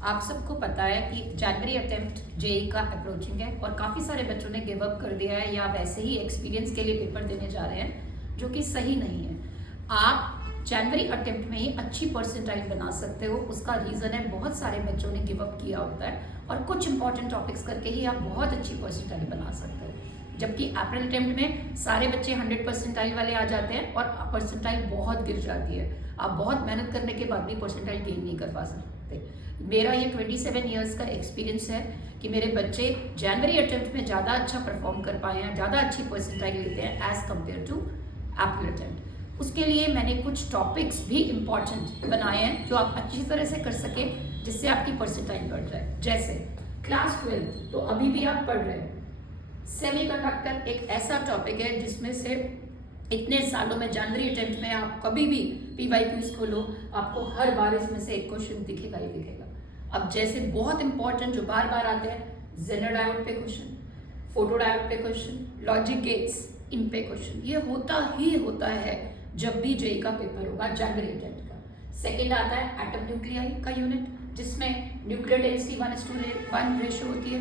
आप सबको पता है कि जनवरी अटेम्प्ट जेई का अप्रोचिंग है और काफ़ी सारे बच्चों ने गिव अप कर दिया है या वैसे ही एक्सपीरियंस के लिए पेपर देने जा रहे हैं, जो कि सही नहीं है। आप जनवरी अटेम्प्ट में ही अच्छी परसेंटाइल बना सकते हो। उसका रीज़न है बहुत सारे बच्चों ने गिव अप किया होता है और कुछ इंपॉर्टेंट टॉपिक्स करके ही आप बहुत अच्छी परसेंटाइल बना सकते हो। जबकि अप्रैल अटेम्प्ट में सारे बच्चे 100 परसेंटाइल वाले आ जाते हैं और परसेंटाइल बहुत गिर जाती है। आप बहुत मेहनत करने के बाद भी परसेंटाइल गेन नहीं कर पा सकते। मेरा ये 27 ईयर्स का एक्सपीरियंस है कि मेरे बच्चे जनवरी अटेम्प्ट में ज़्यादा अच्छा परफॉर्म कर पाए हैं, ज़्यादा अच्छी परसेंटाइल लेते हैं as compare to April attempt. उसके लिए मैंने कुछ टॉपिक्स भी इम्पॉर्टेंट बनाए हैं जो आप अच्छी तरह से कर सकें, जिससे आपकी परसेंटाइल बढ़ जाए। जैसे क्लास 12 तो अभी भी आप पढ़ रहे हैं। सेमीकंडक्टर एक ऐसा टॉपिक है जिसमें से इतने सालों में जनवरी अटेम्प्ट में आप कभी भी PYQs खोलो, आपको हर बार इसमें से एक क्वेश्चन दिखेगा ही दिखेगा। अब जैसे बहुत इंपॉर्टेंट जो बार बार आते हैं, जेनर डायोड पे क्वेश्चन, फोटो डायोड पे क्वेश्चन, लॉजिक गेट्स इन पे क्वेश्चन, ये होता ही होता है जब भी जेई का पेपर होगा जनवरी अटेम्प्ट का। सेकेंड आता है एटम न्यूक्लियाई का यूनिट, जिसमें न्यूक्लियर डेंसिटी 1:1 रेशो होती है।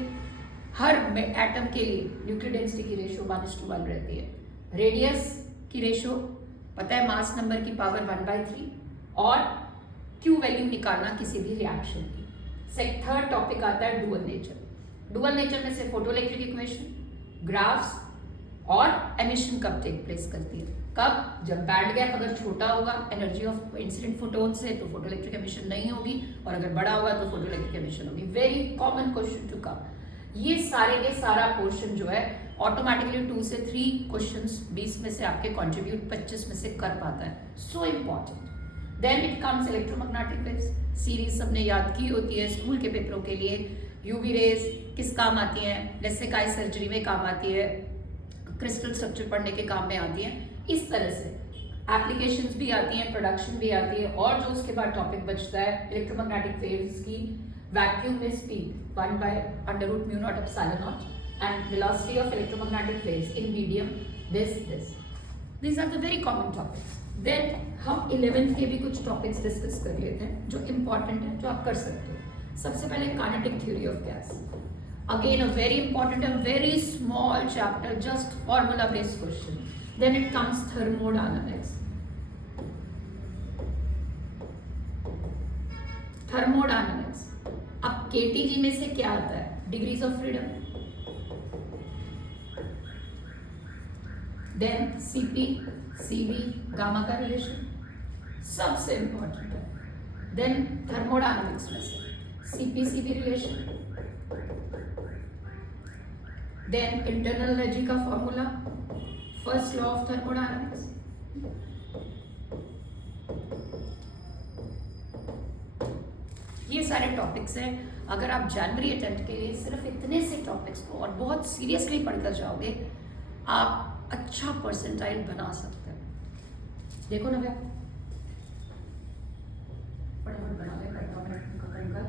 हर एटम के लिए न्यूक्लियर डेंसिटी की रेशो 1:1 रहती है। रेडियस की रेशो पता है, मास नंबर की पावर 1/3 और क्यू वैल्यू निकालना किसी भी रिएक्शन की। थर्ड टॉपिक आता है डुअल नेचर। डुअल नेचर में से फोटोइलेक्ट्रिक इक्वेशन, ग्राफ्स और एमिशन कब टेक प्लेस करती है, कब, जब बैंड गैप अगर छोटा होगा एनर्जी ऑफ इंसिडेंट फोटोन से तो फोटोइलेक्ट्रिक एमिशन नहीं होगी, और अगर बड़ा होगा तो फोटोइलेक्ट्रिक एमिशन होगी। Very common question to come. ये सारे के सारा पोर्शन जो है ऑटोमेटिकली 2 से 3 क्वेश्चंस 20 में से आपके कंट्रीब्यूट 25 में से कर पाता है। So important. Then it comes electromagnetic waves. Series सबने याद की होती है स्कूल के पेपरों के लिए। यूवी रेज किस काम आती हैं, लेसेकाई सर्जरी में काम आती है, क्रिस्टल स्ट्रक्चर पढ़ने के काम में आती हैं। इस तरह से एप्लीकेशंस भी आती हैं, प्रोडक्शन भी आती है। और जो उसके बाद टॉपिक बचता है इलेक्ट्रोमैग्नेटिक वेव्स की वैक्यूम में speed 1/√μ0ε0 and velocity of electromagnetic waves in medium this. These are the very common topics. Then हम 11th के भी कुछ टॉपिक्स डिस्कस कर लेते हैं जो इम्पॉर्टेंट है, जो आप कर सकते हो। सबसे पहले kinetic theory of gas. Again a very important and very small chapter, just formula based question. Then it comes thermodynamics. Thermodynamics अब KTG में से क्या आता है, degrees of freedom. Then CP CV gamma का रिलेशन सबसे इंपॉर्टेंट है। Then thermodynamics में से CP CV relation, then internal energy का formula, first law of thermodynamics. ये सारे टॉपिक्स हैं। अगर आप जनवरी अटेम्प्ट के लिए सिर्फ इतने से टॉपिक्स को और बहुत सीरियसली पढ़कर जाओगे, आप अच्छा परसेंटाइल बना सकते हैं। देखो ना भैया, फटाफट बना ले, करता हूं मैं करूंगा।